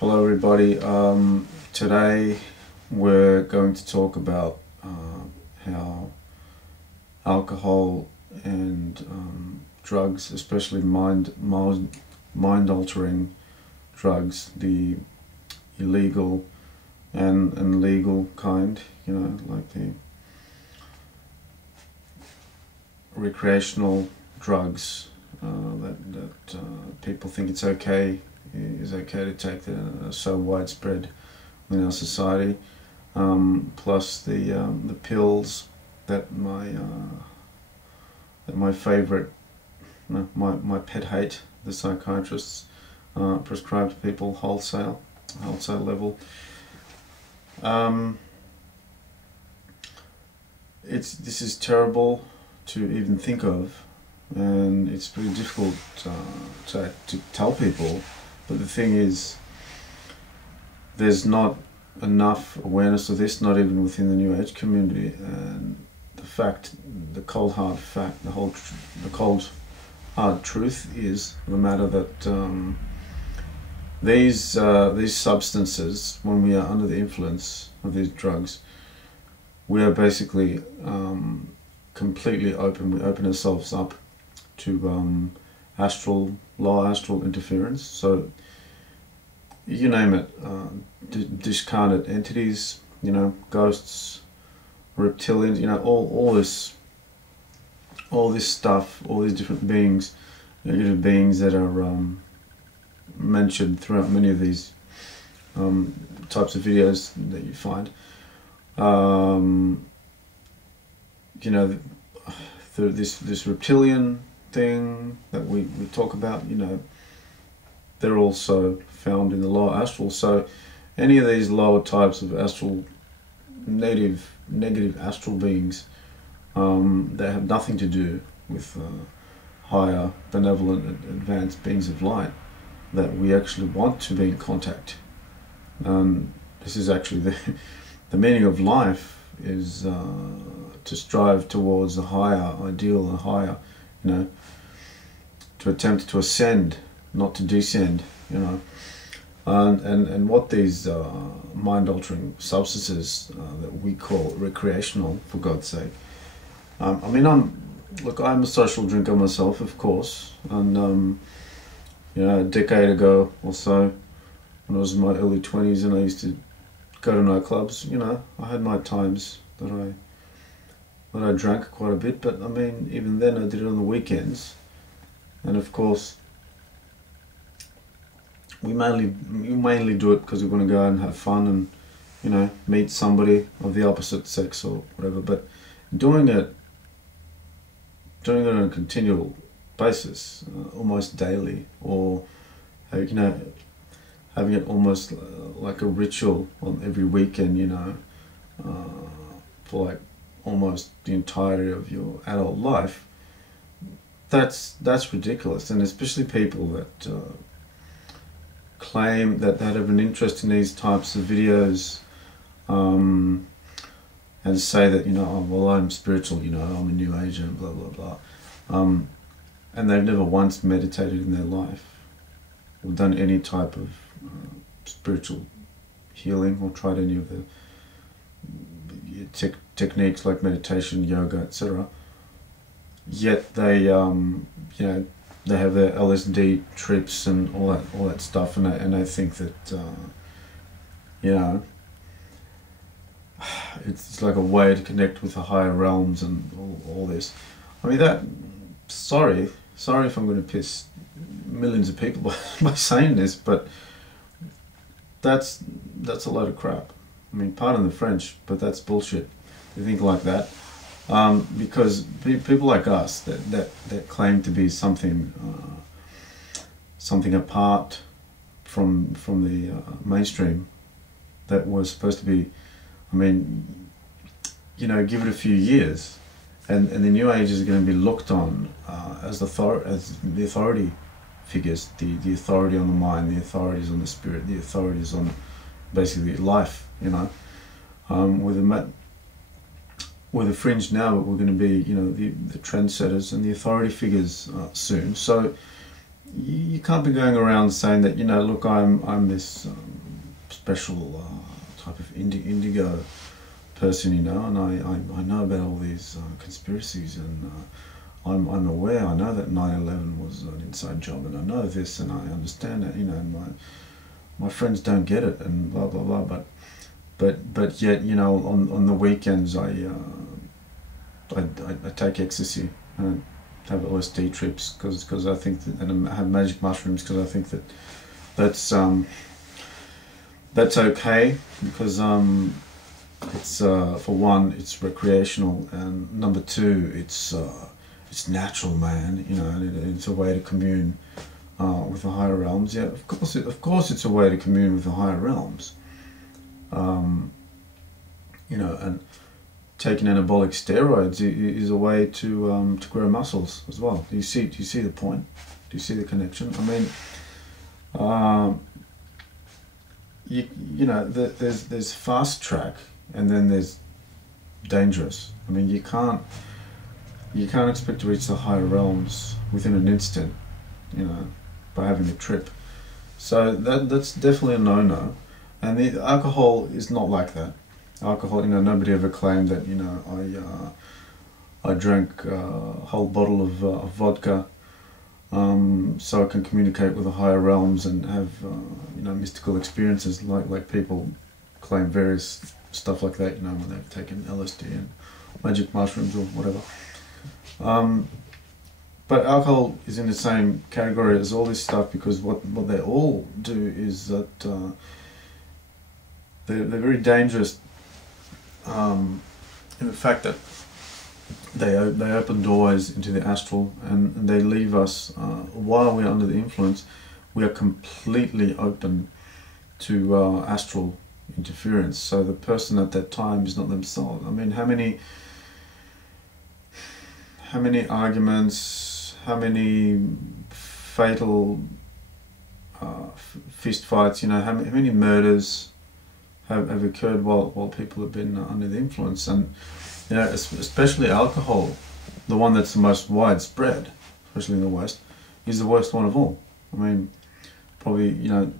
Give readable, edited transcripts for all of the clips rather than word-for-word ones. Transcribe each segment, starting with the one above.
Hello everybody. Today we're going to talk about how alcohol and drugs, especially mind-altering drugs, the illegal and legal kind, like the recreational drugs that people think it's okay to take, that are so widespread in our society, plus the pills that my favorite, my pet hate, the psychiatrists prescribe to people wholesale level. This is terrible to even think of, and it's pretty difficult to tell people. But the thing is, there's not enough awareness of this, not even within the New Age community. And the cold hard fact, the cold hard truth is the matter that these substances, when we are under the influence of these drugs, we are basically completely open. We open ourselves up to lower astral interference. So you name it, discarnate entities, ghosts, reptilians, all this stuff, all these different beings, negative beings that are mentioned throughout many of these types of videos that you find. This reptilian thing that we talk about, they're also found in the lower astral. So any of these lower types of astral, negative astral beings, they have nothing to do with higher, benevolent, advanced beings of light that we actually want to be in contact. This is actually the meaning of life, is to strive towards a higher ideal, a higher, to attempt to ascend, not to descend, and what these mind-altering substances that we call recreational, for God's sake. I'm a social drinker myself, of course, and a decade ago or so, when I was in my early 20s and I used to go to nightclubs, I had my times that I drank quite a bit, but even then I did it on the weekends. And of course, you mainly do it because we want to go and have fun and, meet somebody of the opposite sex or whatever. But doing it on a continual basis, almost daily, or having it almost like a ritual on every weekend, for like almost the entirety of your adult life, that's ridiculous. And especially people that claim that they have an interest in these types of videos, and say that, oh, well, I'm spiritual, I'm a New Ager and blah blah blah, and they've never once meditated in their life or done any type of spiritual healing or tried any of the techniques like meditation, yoga, etc. Yet they, they have their LSD trips and all that stuff, and they think that, it's like a way to connect with the higher realms and all this. Sorry if I'm going to piss millions of people by saying this, but that's a load of crap. Pardon the French, but that's bullshit. You think like that, because people like us that claim to be something apart from the mainstream, that was supposed to be, give it a few years, and the New Ages are going to be looked on as the authority figures, the authority on the mind, the authorities on the spirit, the authorities on basically life, with a fringe now, but we're going to be, the trendsetters and the authority figures soon. So you can't be going around saying that, look, I'm this special type of indigo person, you know, and I know about all these conspiracies, and I'm aware. I know that 9/11 was an inside job, and I know this, and I understand it, you know. And my friends don't get it, and blah blah blah. But yet, you know, on the weekends I take ecstasy and have LSD trips because I think that, and I have magic mushrooms because I think that that's okay, because it's for one, it's recreational, and number two, it's natural, man. You know, and it's a way to commune with the higher realms. Yeah, of course, it's a way to commune with the higher realms. You know, and taking anabolic steroids is a way to grow muscles as well. Do you see the point? Do you see the connection? I mean, you know, there's fast track, and then there's dangerous. I mean, you can't expect to reach the higher realms within an instant, you know, by having a trip. So that's definitely a no-no. And the alcohol is not like that. Alcohol, you know, nobody ever claimed that, you know, I drank a whole bottle of vodka so I can communicate with the higher realms and have, you know, mystical experiences like people claim various stuff like that, you know, when they've taken LSD and magic mushrooms or whatever. But alcohol is in the same category as all this stuff, because what they all do is that they're very dangerous in the fact that they open doorways into the astral, and they leave us, while we're under the influence, we are completely open to astral interference. So the person at that time is not themselves. I mean, how many arguments, how many fatal fist fights, you know, how many murders have occurred while people have been under the influence. And, you know, especially alcohol, the one that's the most widespread, especially in the West, is the worst one of all. I mean, probably, you know,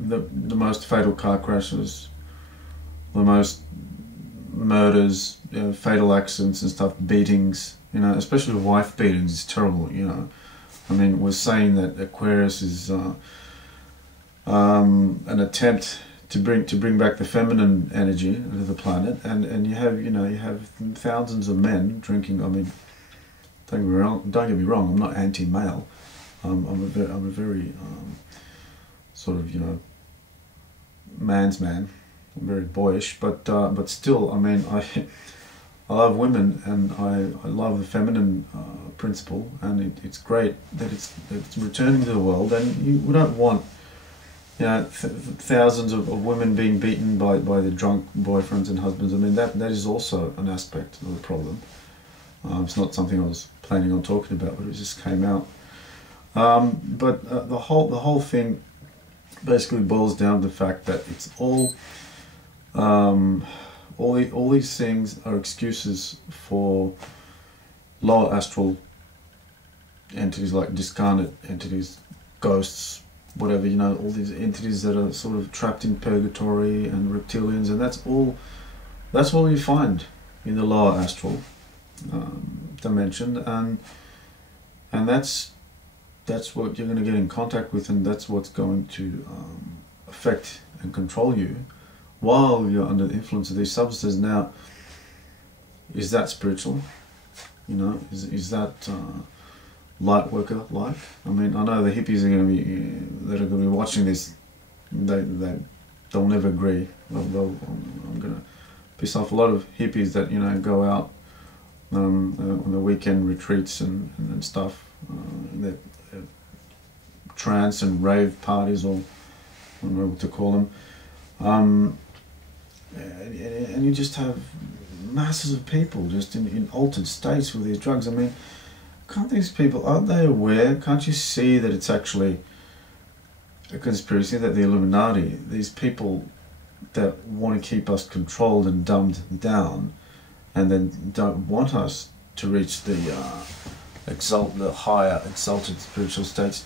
the most fatal car crashes, the most murders, you know, fatal accidents and stuff, beatings, you know, especially wife beatings is terrible, you know. I mean, we're saying that Aquarius is an attempt to bring back the feminine energy into the planet, and you have thousands of men drinking. I mean, don't get me wrong, I'm not anti-male. I'm a very sort of, you know, man's man. I'm very boyish, but still, I mean, I love women, and I love the feminine principle, and it's great that it's returning to the world. And we don't want, you know, thousands of women being beaten by the drunk boyfriends and husbands. I mean, that is also an aspect of the problem. It's not something I was planning on talking about, but it just came out. But the whole thing basically boils down to the fact that it's all these things are excuses for lower astral entities, like discarnate entities, ghosts, whatever, you know, all these entities that are sort of trapped in purgatory, and reptilians, and that's all you find in the lower astral dimension, and that's what you're going to get in contact with, and that's what's going to affect and control you while you're under the influence of these substances. Now, is that spiritual? You know, is that light worker like? I mean, I know the hippies are going to be watching this. They'll never agree. I'm going to piss off a lot of hippies that, you know, go out on the weekend retreats and stuff, in trance and rave parties, or I don't know what to call them. And you just have masses of people just in altered states with these drugs. I mean, can't these people, aren't they aware? Can't you see that it's actually a conspiracy, that the Illuminati, these people that want to keep us controlled and dumbed down, and then don't want us to reach the higher exalted spiritual states,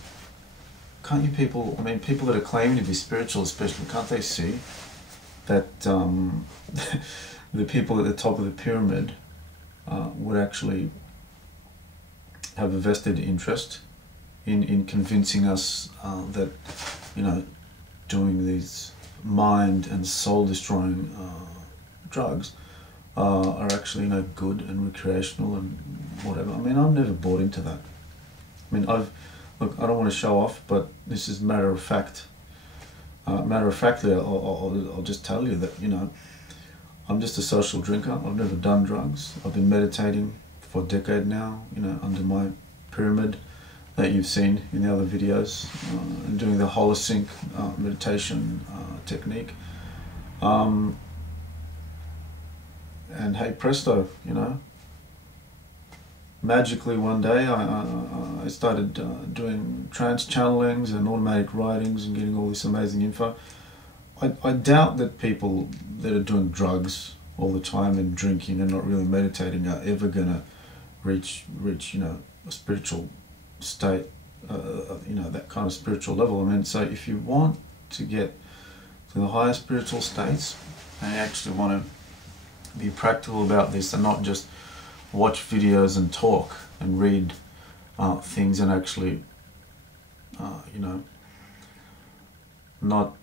can't you people, I mean, people that are claiming to be spiritual especially, can't they see that the people at the top of the pyramid would actually have a vested interest in convincing us that, you know, doing these mind and soul destroying drugs are actually, you know, good and recreational and whatever. I mean, I've never bought into that. I mean, look, I don't want to show off, but this is matter of fact. Matter of factly, I'll just tell you that, you know, I'm just a social drinker. I've never done drugs. I've been meditating for a decade now, you know, under my pyramid that you've seen in the other videos, and doing the holosync meditation technique. And hey presto, you know, magically one day I started doing trance channelings and automatic writings and getting all this amazing info. I doubt that people that are doing drugs all the time and drinking and not really meditating are ever gonna reach you know, a spiritual state, you know, that kind of spiritual level. I mean, so if you want to get to the higher spiritual states and you actually want to be practical about this and not just watch videos and talk and read things and actually, you know, not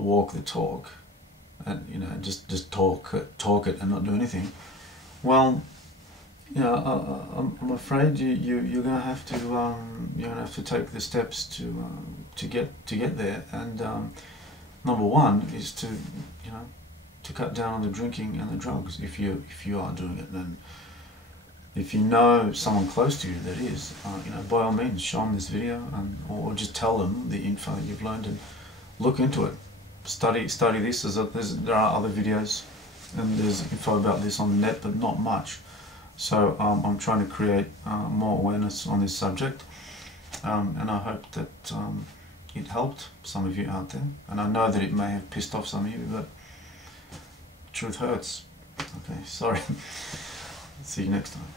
walk the talk, and, you know, just talk it and not do anything. Well, you know, I'm afraid you're gonna have to take the steps to get there. And number one is to, you know, to cut down on the drinking and the drugs if you are doing it. And if you know someone close to you that is, you know, by all means show them this video, or just tell them the info that you've learned and look into it. Study this. There are other videos and there's info about this on the net, but not much. So I'm trying to create more awareness on this subject, and I hope that it helped some of you out there. And I know that it may have pissed off some of you, but truth hurts. Okay, sorry. See you next time.